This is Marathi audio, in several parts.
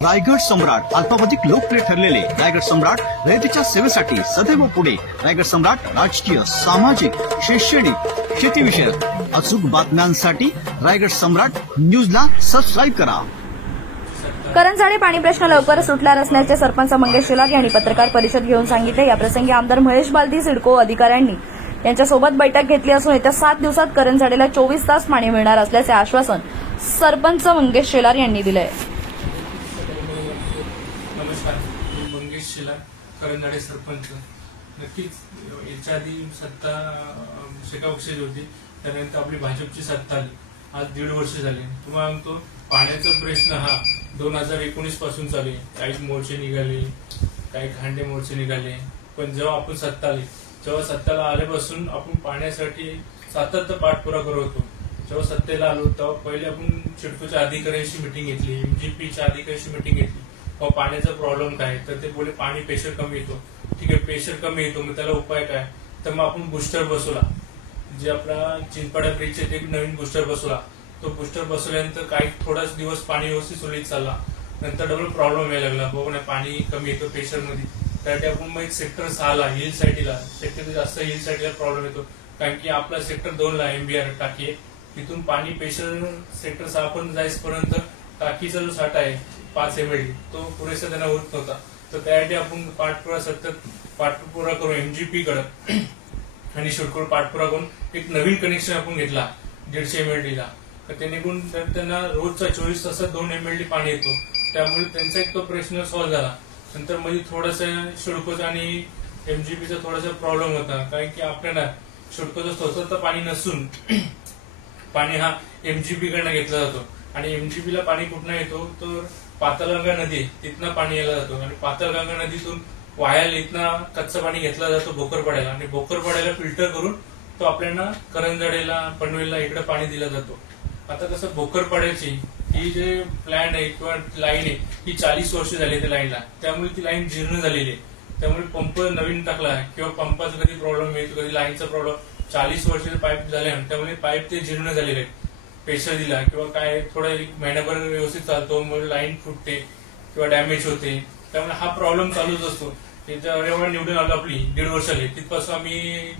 रायगड सम्राट अल्पावधीत लोकप्रिय ठरलेले रायगड सम्राट रयतेच्या सेवेसाठी सदैव पुढे। रायगड सम्राट राजकीय, सामाजिक, शैक्षणिक, शेतीविषयक अचूक बातम्यांसाठी रायगड सम्राट न्यूजला सबस्क्राईब करा। करंजाडे पाणी प्रश्न लवकर सुटणार असल्याचे सरपंच मंगेश शेलार यांनी पत्रकार परिषद घेऊन सांगितले। याप्रसंगी आमदार महेश बालदी सिडको अधिकाऱ्यांनी यांच्यासोबत बैठक घेतली असून येत्या 7 दिवसात करंजाडेला 24 तास पाणी मिळणार असल्याचे आश्वासन सरपंच मंगेश शेलार यांनी दिले आहे। नमस्कार, मी मंगेश शेलार, करंजाडे सरपंच। नक्कीच याच्या आधी सत्ता शेकापक्षाची होती, त्यानंतर आपली भाजपची सत्ता आली। आज 1.5 वर्ष झाले। तुम्हाला सांगतो, पाण्याचा प्रश्न हा 2019 पासून चालू आहे। काही मोर्चे निघाले, काही खांडे मोर्चे निघाले, पण जेव्हा आपण सत्ता आली, जेव्हा सत्तेला आल्यापासून आपण पाण्यासाठी सातत्य पाठपुरा करत होतो। जेव्हा सत्तेला आलो तेव्हा पहिले आपण सिडकोच्या अधिकाऱ्यांशी मिटिंग घेतली, एमजीपीच्या अधिकाऱ्यांशी मिटिंग घेतली। पाण्याचा प्रॉब्लेम काय, तर ते बोले पाणी प्रेशर कमी येतो। ठीक आहे, प्रेशर कमी येतो, मग त्याला उपाय काय, तर मग आपण बुस्टर बसवला। जे आपला चिंचपाडा ब्रिज आहे, एक नवीन बुस्टर बसवला। तो बुस्टर बसवल्यानंतर काही थोडाच दिवस पाणी व्यवस्थित सुरळीत चालला, नंतर डबल प्रॉब्लेम यायला लागला। बघू ना, पाणी कमी येतो प्रेशर मध्ये, त्यासाठी आपण मग एक सेक्टर 6 ला हिल साईडला, सेक्टर जास्त हिल साईडला प्रॉब्लेम येतो, कारण की आपला सेक्टर 2 ला एमबीआर टाकी आहे। तिथून पाणी प्रेशर सेक्टर 6 पण जाईपर्यंत टाकीचा जो साठा आहे 5 ml तो पुरेसा त्यांना होत नव्हता। तर त्यासाठी आपण पाठपुरा करू एमजीपी कडे आणि सिडको पाठपुरा करून एक नवीन कनेक्शन आपण घेतला 150 ml ला। तर त्यांना रोजचा 24 तासात 2 ml पाणी येतो, त्यामुळे त्यांचा एक तो प्रश्न सॉल्व्ह झाला। नंतर मध्ये थोडासा सिडकोचा आणि एमजीपीचा थोडासा प्रॉब्लेम होता, कारण की आपल्याला सिडकोचं स्वतःचं पाणी नसून पाणी हा एमजीपी कडनं घेतला जातो। आणि एमजीपी ला पाणी कुठनं येतो, तर पाताळगंगा नदी तिथनं पाणी यायला जातो, आणि पाताळगंगा नदीतून वायाला इथनं कच्चं पाणी घेतला जातो भोकरपाड्याला, आणि भोकरपाड्याला फिल्टर करून तो आपल्याला करंजाडेला, पनवेलला इकडे पाणी दिला जातो। आता कसं भोकरपाड्याची ही जे प्लॅन आहे किंवा लाईन आहे ही 40 वर्ष झाली त्या लाईनला, त्यामुळे ती लाईन जीर्ण झालेली आहे। त्यामुळे पंप नवीन टाकला किंवा पंपाचा कधी प्रॉब्लेम येतो, कधी लाईनचा प्रॉब्लेम, 40 वर्षाचे पाईप झाले, त्यामुळे पाईप ते जीर्ण झालेले आहेत। प्रेशर दिला किंवा काय थोडा 1 महिनाभर व्यवस्थित चालतो, मग लाईन फुटते किंवा डॅमेज होते, त्यामुळे हा प्रॉब्लेम चालूच असतो। जेव्हा निवडून आलो आपली 1.5 वर्ष आली, तिथपासून आम्ही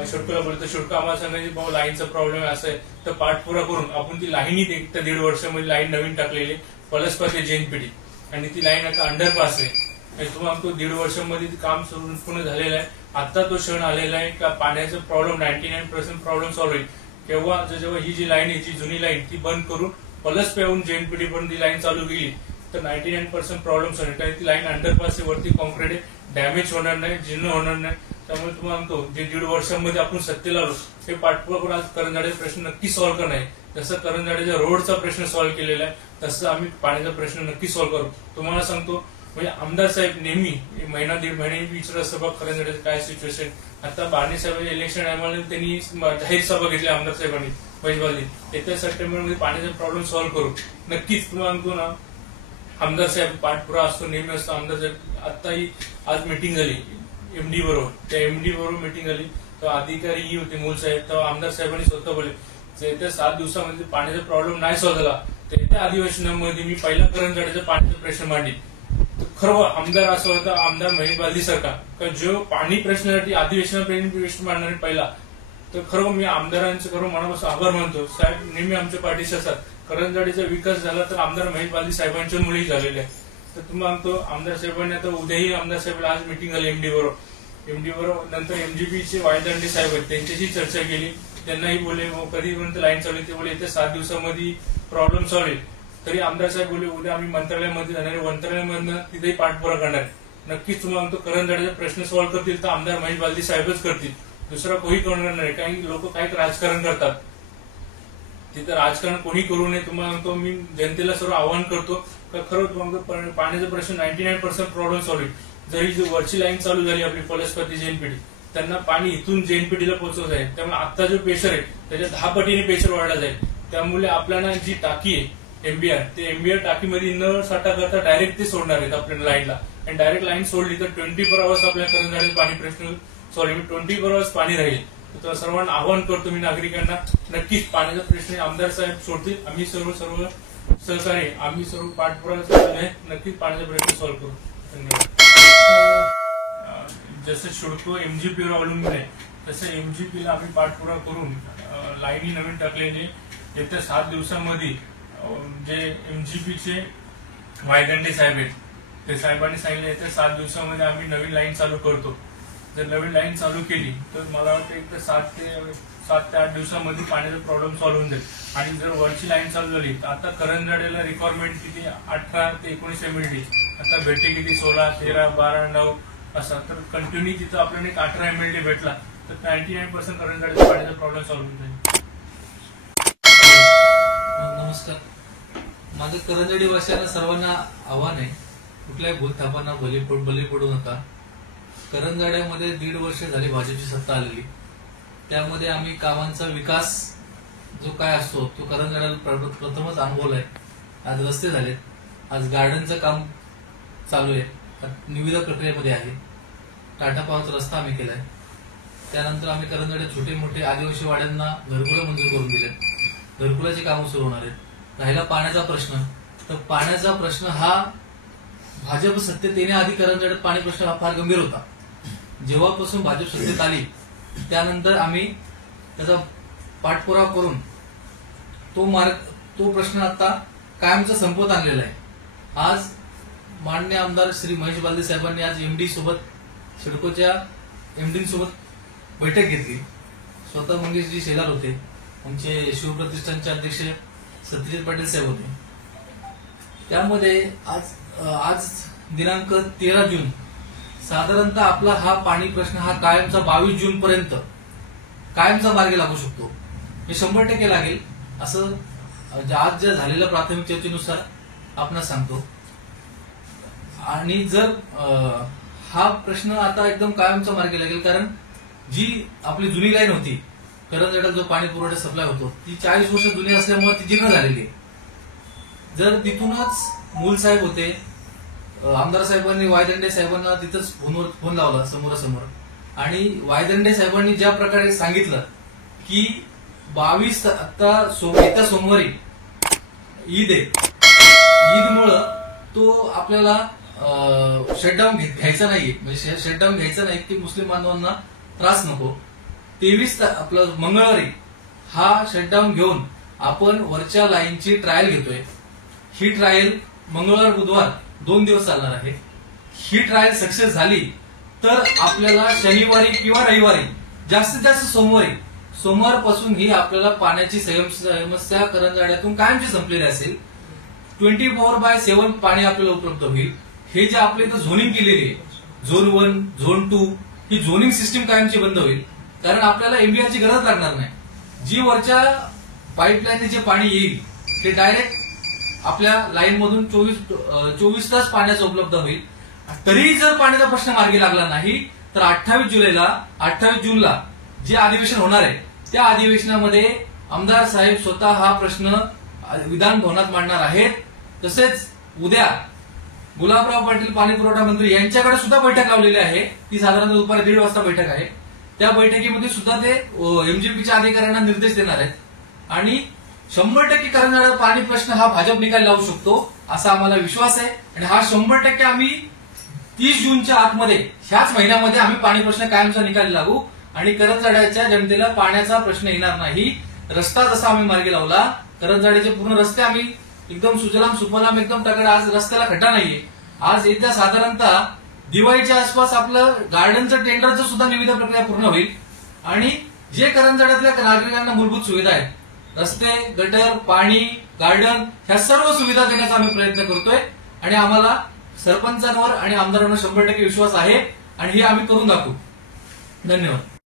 सिडकोला बोलतो, सिडको आम्हाला सांगायची बाबा लाईनचा प्रॉब्लेम असा आहे, तर पाठपुरा करून आपण ती लाईन एक तर 1.5 वर्षामध्ये लाईन नवीन टाकलेली पलसपा ते जेएनपीडी, आणि ती लाईन आता अंडरपास आहे। तुम्हाला तो 1.5 वर्षामध्ये काम पूर्ण झालेलं आहे। आता तो क्षण आलेला आहे का पाण्याचा प्रॉब्लेम 99% प्रॉब्लेम सॉल्व्ह होईल। जेव्हा ही जी लाईन आहे, जी जुनी लाईन ती बंद करून पलस पेऊन जेएनपीडी पण ती लाईन चालू केली, तर 99% प्रॉब्लेम सॉल्व्ह होईल। कारण ती लाईन अंडरपास आहे, वरती कॉन्क्रीट आहे, डॅमेज होणार नाही, जीर्ण होणार नाही। त्यामुळे तुम्हाला म्हणतो, जे 1.5 वर्षामध्ये आपण सत्तेला आलो ते पाठपुरा करून आज करंजाडेचा प्रश्न नक्की सॉल्व्ह करणार आहे। जसं करंजाडेच्या रोडचा प्रश्न सॉल्व्ह केलेला आहे, तसं आम्ही पाण्याचा प्रश्न नक्की सॉल्व्ह करू। तुम्हाला सांगतो, म्हणजे आमदार साहेब नेहमी 1-1.5 महिने विचारत सभा करंजाडेचं काय सिच्युएशन। आता बारणे साहेबांच्या इलेक्शन टायमाला त्यांनी जाहीर सभा घेतली आमदार साहेबांनी महेशबाजी, येत्या सप्टेंबरमध्ये पाण्याचा प्रॉब्लेम सॉल्व्ह करू नक्कीच। तुम्हाला सांगतो ना, आमदार साहेब पाठपुरा असतो, नेहमी असतो आमदार साहेब। आताही आज मिटिंग झाली एमडी बरोबर, त्या एमडी बरोबर मिटिंग झाली, तर अधिकारी होते मूल साहेब, तर आमदार साहेबांनी स्वतः बोलले येत्या 7 दिवसामध्ये पाण्याचा प्रॉब्लेम नाही सॉल्व्ह झाला तर येत्या अधिवेशनामध्ये मी पहिला करंजाडेचा पाण्याचा प्रश्न मांडील। खरं आमदार असं होता, आमदार महेश बालदी सरकार जो पाणी प्रश्नासाठी अधिवेशनापर्यंत मांडणारे पहिला, तर खरं मी आमदारांचं खरं मनापासून आभार मानतो। साहेब नेहमी आमच्या पाठीशी असतात। करंजाडेचा विकास झाला तर आमदार महेश बालदी साहेबांच्या मुळेही झालेले आहे। तर तुम्हाला सांगतो, आमदार साहेबांनी आता उद्याही आमदार साहेबांना आज मिटिंग झाली एमडी बरोबर, नंतर एमजीपीचे वायदंडे साहेब आहेत त्यांच्याशी चर्चा केली, त्यांनाही बोलले कधीपर्यंत लाईन चालू, ते बोले येत्या 7 दिवसामध्ये प्रॉब्लेम सॉल्व्ह होईल। तरी आमदार साहेब बोलले उद्या आम्ही मंत्रालयामध्ये जाणार आहे, मंत्रालयामधनं तिथेही पाठपुरा करणार आहे। नक्कीच तुम्हाला सांगतो, करंजाडेचा प्रश्न सॉल्व्ह करतील तर आमदार महेश बालदी साहेबच करतील, दुसरा कोणी करणार नाही। काही लोक काही राजकारण करतात, तिथं राजकारण कोणी करू नये। तुम्हाला सांगतो, मी जनतेला सर्व आवाहन करतो का खरं तुम्हाला पाण्याचा प्रश्न 99% प्रॉब्लेम सॉल्व्ह होईल। जरी जी वरची लाईन चालू झाली आपली पलसपती जेएनपीडी, त्यांना पाणी इथून जेएनपीडीला पोहोचवत आहे, त्यामुळे आता जो प्रेशर आहे त्याच्या 10 पटीने प्रेशर वाढला जाईल। त्यामुळे आपल्याला जी टाकी आहे एमबीआर, ते एमबीआर टाकीमध्ये न साठा करता डायरेक्ट ते सोडणार आहेत आपल्याला लाईनला, आणि डायरेक्ट लाईन सोडली तर 24 आवर्स आपल्या करंजाडेचा पाणी प्रश्न सॉल्व्ह, 24 आवर्स पाणी राहील। तर सर्वांना आवाहन करतो मी नागरिकांना, नक्कीच पाण्याचा प्रश्न आमदार साहेब सोडतील, आम्ही सर्व सहकार्य आम्ही सर्व पाठपुरावा चालू आहे. नक्कीच पाण्याचा प्रश्न सॉल्व्ह करू. धन्यवाद. जसं शिडको एमजीपीवर अवलंबून आहे तसं एमजीपीला आम्ही पाठपुरावा करून लाईनी नवीन टाकलेले येत्या 7 दिवसांमध्ये जे एमजीपीचे वायदंडे साहेब आहेत ते साहेबांनी सांगितले येत्या 7 दिवसामध्ये आम्ही नवीन लाईन चालू करतो. जर नवीन लाईन चालू केली तर मला वाटतं एक तर 7 ते 8 दिवसामध्ये पाण्याचा प्रॉब्लेम सॉल्व्ह होऊन जाईल. आणि जर वरची लाईन चालू झाली तर आता करंजाड्याला रिक्वायरमेंट किती 18 ते 19 MLD, आता भेटे किती 16, 13, 12, 9 असा. तर कंटिन्यू तिथं आपल्याला एक 18 MLD भेटला तर 99% करंजाड्याचा पाण्याचा प्रॉब्लेम सॉल्व्ह होऊन जाईल. नमस्कार. माझं करंजडी वासियांना सर्वांना आव्हान आहे, कुठल्याही भूलथापांना बली पडू नका. करंजाड्यामध्ये 1.5 वर्ष झाली भाजपची सत्ता आलेली. त्यामध्ये आम्ही कामांचा विकास जो काय असतो तो करंजाड्याला प्रथमच अनुभवलाय. आज रस्ते झालेत, आज गार्डनचं काम चालू आहे, निविदा प्रक्रियेमध्ये आहे. टाटा पावरचा रस्ता आम्ही केलाय. त्यानंतर आम्ही करंजाड्यात छोटे मोठे आदिवासी वाड्यांना घरकुलं मंजूर करून दिले. घरकुलाची कामं सुरू होणार आहेत. राहिला पाण्याचा प्रश्न, तर पाण्याचा प्रश्न हा भाजप सत्तेत येण्याआधी करंजाड्यात पाणी प्रश्न हा फार गंभीर होता. जेव्हापासून भाजप सत्तेत आली त्यानंतर आम्ही त्याचा पाठपुरावा करून तो प्रश्न आता कायमचा संपवत आणलेला आहे. आज माननीय आमदार श्री महेश बालदी साहेबांनी आज एमडी सोबत सिडकोच्या एमडी सोबत बैठक घेतली. स्वतः मंगेशजी शेलार होते, आमचे शिवप्रतिष्ठानचे अध्यक्ष सत्यजित पाटील साहेब होते. त्यामध्ये आज दिनांक 13 जून साधारणतः आपला हा पाणी प्रश्न हा कायमचा 22 जून पर्यंत कायमचा मार्गी लागू शकतो. हे 100% लागेल असं आज ज्या झालेल्या प्राथमिक चर्चेनुसार आपण सांगतो. आणि जर हा प्रश्न आता एकदम कायमचा मार्गी लागेल, कारण जी आपली जुनी लाईन होती करंजाड्यात जो पाणी पुरवठा सप्लाय होतो ती 40 वर्ष जुनी असल्यामुळे ती जीर्ण झालेली आहे. जर तिथूनच मूल साहेब होते, आमदार साहेबांनी वायदंडे साहेबांना तिथंच फोन लावला समोरासमोर, आणि वायदंडे साहेबांनी ज्या प्रकारे सांगितलं की 22 आता येत्या सोमवारी ईद आहे, ईदमुळं तो आपल्याला शटडाऊन घ्यायचा नाहीये, म्हणजे शटडाऊन घ्यायचा नाही की मुस्लिम बांधवांना त्रास नको. 23 आपलं मंगळवारी हा शटडाऊन घेऊन आपण वरच्या लाईनची ट्रायल घेतोय. ही ट्रायल मंगळवार बुधवार 2 दिवस चालणार आहे. ही ट्रायल सक्सेस झाली तर आपल्याला शनिवारी किंवा रविवारी जास्तीत जास्त सोमवारपासून ही आपल्याला पाण्याची समस्या करंजाड्यातून कायमची संपलेली असेल. 24/7 पाणी आपल्याला उपलब्ध होईल. हे जे आपल्या इथं झोनिंग केलेली आहे, झोन 1, झोन 2, ही झोनिंग सिस्टीम कायमची बंद होईल. कारण आपल्याला एमबीआरची गरज लागणार नाही. जी वरच्या पाईपलाईनने जे पाणी येईल ते डायरेक्ट आपल्या लाईन मधून 24 तास पाण्याचं उपलब्ध होईल. तरीही जर पाण्याचा प्रश्न मार्गी लागला नाही तर 28 जूनला जे अधिवेशन होणार आहे त्या अधिवेशनामध्ये आमदार साहेब स्वतः हा प्रश्न विधान भवनात मांडणार आहेत. तसेच उद्या गुलाबराव पाटील पाणी पुरवठा मंत्री यांच्याकडे सुद्धा बैठक लावलेली आहे. ती साधारणतः दुपारी 1:30 वाजता बैठक आहे. त्या बैठकीमध्ये सुद्धा ते एमजीपीच्या अधिकाऱ्यांना निर्देश देणार आहेत. आणि 100% करंजाड्यात पाणी प्रश्न हा भाजप निकाल लावू शकतो असा आम्हाला विश्वास आहे. आणि हा 100% आम्ही 30 जूनच्या आतमध्ये ह्याच महिन्यामध्ये आम्ही पाणी प्रश्न कायमचा निकाल लागू आणि करंजाड्याच्या जनतेला पाण्याचा प्रश्न येणार नाही. रस्ता जसा आम्ही मार्गी लावला, करंजाड्याचे पूर्ण रस्ते आम्ही एकदम सुजलाम सुफलाम एकदम टाकले. आज रस्त्याला खड्डा नाहीये. आज येत्या साधारणतः दिवाळीच्या आसपास आपलं गार्डनचं टेंडरचं सुद्धा निविदा प्रक्रिया पूर्ण होईल. आणि जे करंजाड्यातल्या नागरिकांना मूलभूत सुविधा आहेत, रस्ते, गटर, पाणी, गार्डन, ह्या सर्व सुविधा देण्याचा आम्ही प्रयत्न करतोय. आणि आम्हाला सरपंचांवर आणि आमदारांवर 100% विश्वास आहे आणि हे आम्ही करून दाखवू. धन्यवाद.